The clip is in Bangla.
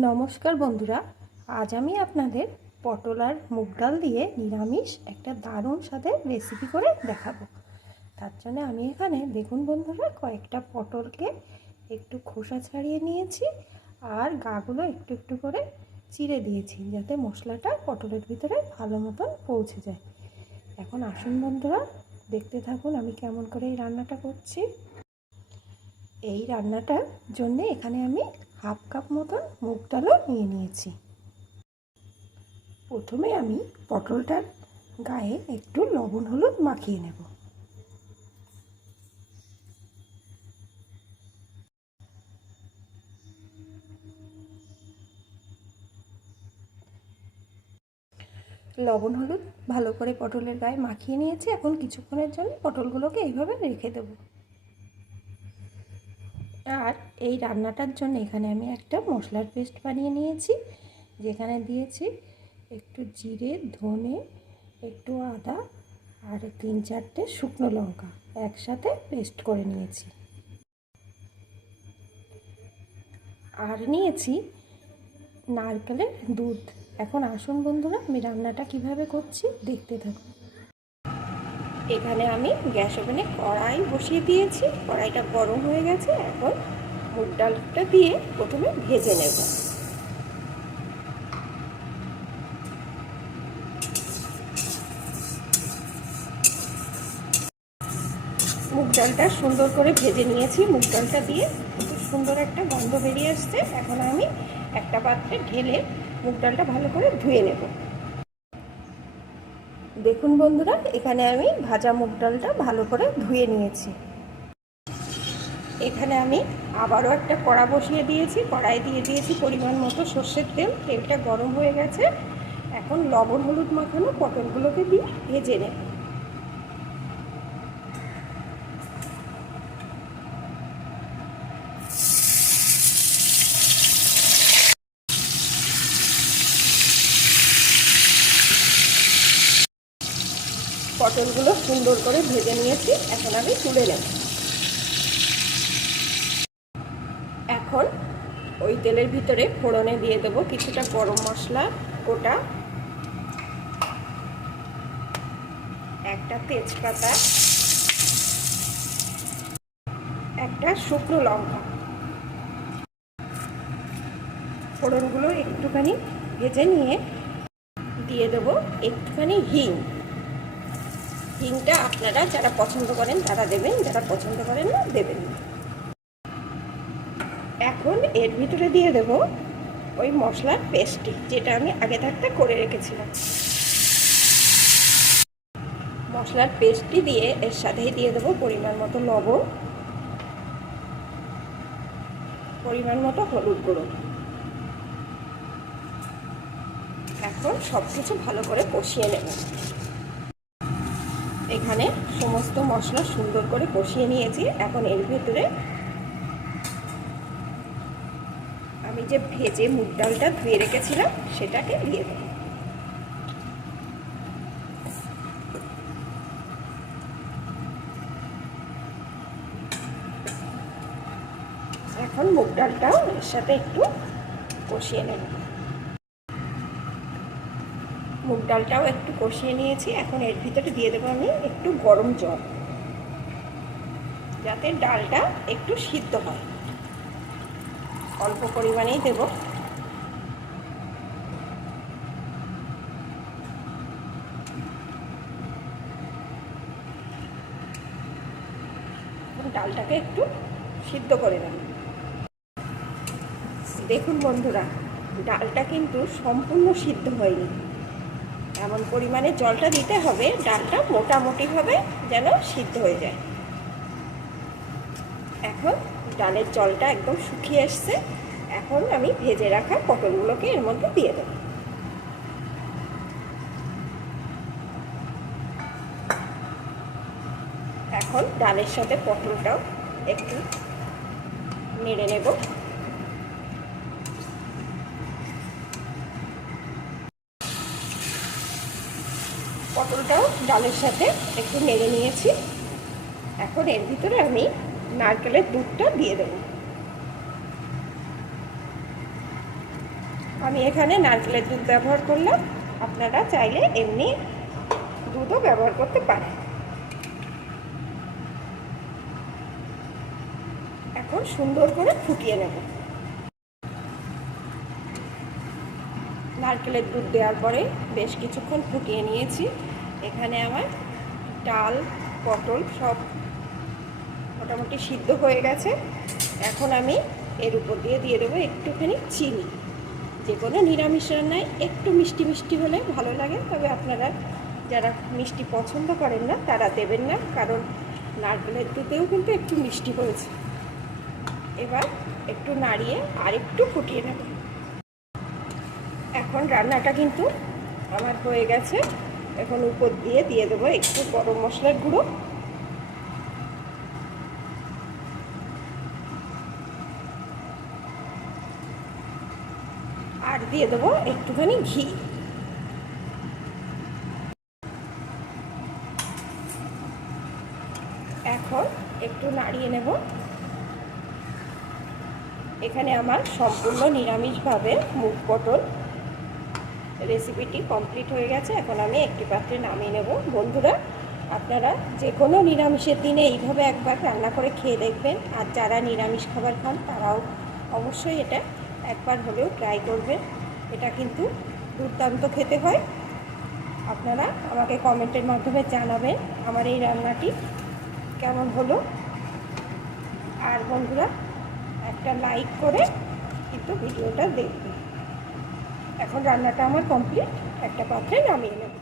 নমস্কার বন্ধুরা, আজ আমি আপনাদের পটল আর মুগ ডাল দিয়ে নিরামিষ একটা দারুণ স্বাদের রেসিপি করে দেখাবো। তার জন্য আমি এখানে দেখুন বন্ধুরা, কয়েকটা পটলকে একটু খোসা ছাড়িয়ে নিয়েছি আর গাগুলো একটু একটু করে চিড়ে দিয়েছি, যাতে মশলাটা পটলের ভিতরে ভালো মতন পৌঁছে যায়। এখন আসুন বন্ধুরা, দেখতে থাকুন আমি কেমন করে এই রান্নাটা করছি। এই রান্নাটার জন্য এখানে আমি হাফ কাপ মতন মুগ ডালও নিয়ে নিয়েছি। প্রথমে আমি পটলটার গায়ে একটু লবণ হলুদ মাখিয়ে নেব। লবণ হলুদ ভালো করে পটলের গায়ে মাখিয়ে নিয়েছি। এখন কিছুক্ষণের জন্য পটলগুলোকে এইভাবে রেখে দেব। আর এই রান্নাটার জন্য এখানে আমি একটা মশলার পেস্ট বানিয়ে নিয়েছি, যেখানে দিয়েছি একটু জিরে, ধনে, একটু আদা আর 3-4টে শুকনো লঙ্কা একসাথে পেস্ট করে নিয়েছি। আর নিয়েছি নারকেলের দুধ। এখন আসুন বন্ধুরা, আমি রান্নাটা কিভাবে করছি দেখতে থাকুন। এখানে আমি গ্যাস ওভেনে কড়াই বসিয়ে দিয়েছি, কড়াইটা গরম হয়ে গেছে। এখন মুগ ডালটা দিয়ে প্রথমে ভেজে নেব। মুগ ডালটা সুন্দর করে ভেজে নিয়েছি। মুগ ডালটা দিয়ে খুব সুন্দর একটা গন্ধ বেরিয়ে আসছে। এখন আমি একটা পাত্রে ঢেলে মুগ ডালটা ভালো করে ধুয়ে নেব। দেখুন বন্ধুরা, এখানে আমি ভাজা মুগ ডালটা ভালো করে ধুয়ে নিয়েছি। এখানে আমি আবারও একটা কড়া বসিয়ে দিয়েছি, কড়াই দিয়ে দিয়েছি পরিমাণ মতো সর্ষের তেল। তেলটা গরম হয়ে গেছে। এখন লবণ হলুদ মাখানো পটলগুলোকে দিয়ে ভেজে নেব। পটলগুলো সুন্দর করে ভেজে নিয়েছি, এখন আমি তুলে নেব। এখন ওই তেলের ভিতরে ফোড়নে দিয়ে দেবো কিছুটা গরম মশলা গোটা, একটা তেজপাতা, একটা শুকনো লঙ্কা। ফোড়নগুলো একটুখানি ভেজে নিয়ে দিয়ে দেবো একটুখানি হিং। হিংটা আপনারা যারা পছন্দ করেন তারা দেবেন, যারা পছন্দ করেন না দেবেন না। এখন এর ভিতরে দিয়ে দেব ওই মশলার পেস্টটি, যেটা আমি আগে থাকতে করে রেখেছিলাম। মশলার পেস্টটি দিয়ে এর সাথেই দিয়ে দেবো পরিমাণ মতো লবণ, পরিমাণ মতো হলুদ গুঁড়ো। এখন সব কিছু ভালো করে কষিয়ে নেব। এখানে সমস্ত মশলা সুন্দর করে কষিয়ে নিয়েছি। এখন এর ভিতরে আমি যে ভেজে মুগ ডালটা ধুয়ে রেখেছিলাম সেটাকে দিয়ে দেব। এখন মুগ ডালটাও এর সাথে একটু কষিয়ে নেব। মুগ ডালটাও একটু কষিয়ে নিয়েছি। এখন এর ভিতরে দিয়ে দেবো আমি একটু গরম জল, যাতে ডালটা একটু সিদ্ধ হয়। অল্প পরিমাণেই দেব। ডালটাকে একটু সিদ্ধ করে নেব। দেখুন বন্ধুরা, ডালটা কিন্তু সম্পূর্ণ সিদ্ধ হয়নি। এমন পরিমাণে জলটা দিতে হবে ডালটা মোটামুটিভাবে যেন সিদ্ধ হয়ে যায়। এখন ডালের জলটা একদম শুকিয়ে এসছে। এখন আমি ভেজে রাখা পটলগুলোকে এর মধ্যে দিয়ে দেব। এখন ডালের সাথে পটলটাও একটু নেড়ে নেব। পটলটাও ডালের সাথে একটু নেড়ে নিয়েছি। এখন এর ভিতরে আমি নারকেলের দুধটা দিয়ে দেব। আমি এখানে নারকেলের দুধ ব্যবহার করলাম, আপনারা চাইলে এমনি দুধও ব্যবহার করতে পারেন। এখন সুন্দর করে ফুটিয়ে নেব। নারকেলের দুধ দেওয়ার পরে বেশ কিছুক্ষণ ফুটিয়ে নিয়েছি। এখানে আমার ডাল, পটল সব মোটামুটি সিদ্ধ হয়ে গেছে। এখন আমি এর উপর দিয়ে দেবো একটুখানি চিনি। যে কোনো নিরামিষ রান্নায় একটু মিষ্টি মিষ্টি হলে ভালো লাগে, তবে আপনারা যারা মিষ্টি পছন্দ করেন না তারা দেবেন না, কারণ নারকেলের দুধেও কিন্তু একটু মিষ্টি হয়েছে। এবার একটু নাড়িয়ে আর একটু ফুটিয়ে নেব। এখন রান্নাটা কিন্তু আমার হয়ে গেছে। এখন উপর দিয়ে দেবো একটু গরম মশলার গুঁড়ো, আর দিয়ে দেবো একটুখানি ঘি। এখন একটু নাড়িয়ে নেব। এখানে আমার সম্পূর্ণ নিরামিষভাবে মুগ পটল রেসিপিটি কমপ্লিট হয়ে গেছে। এখন আমি একটি পাত্রে নামিয়ে নেব। বন্ধুরা, আপনারা যে কোনো নিরামিষের দিনে এইভাবে একবার রান্না করে খেয়ে দেখবেন, আর যারা নিরামিষ খাবার খান তারাও অবশ্যই এটা একবার হলেও ট্রাই করবেন। এটা কিন্তু দুর্দান্ত খেতে হয়। আপনারা আমাকে কমেন্টের মাধ্যমে জানাবেন আমার এই রান্নাটি কেমন হলো। আর বন্ধুরা, একটা লাইক করে কিন্তু ভিডিওটা দেখবেন। এখন রান্নাটা আমার কমপ্লিট, একটা পাত্রে নামিয়ে নেব।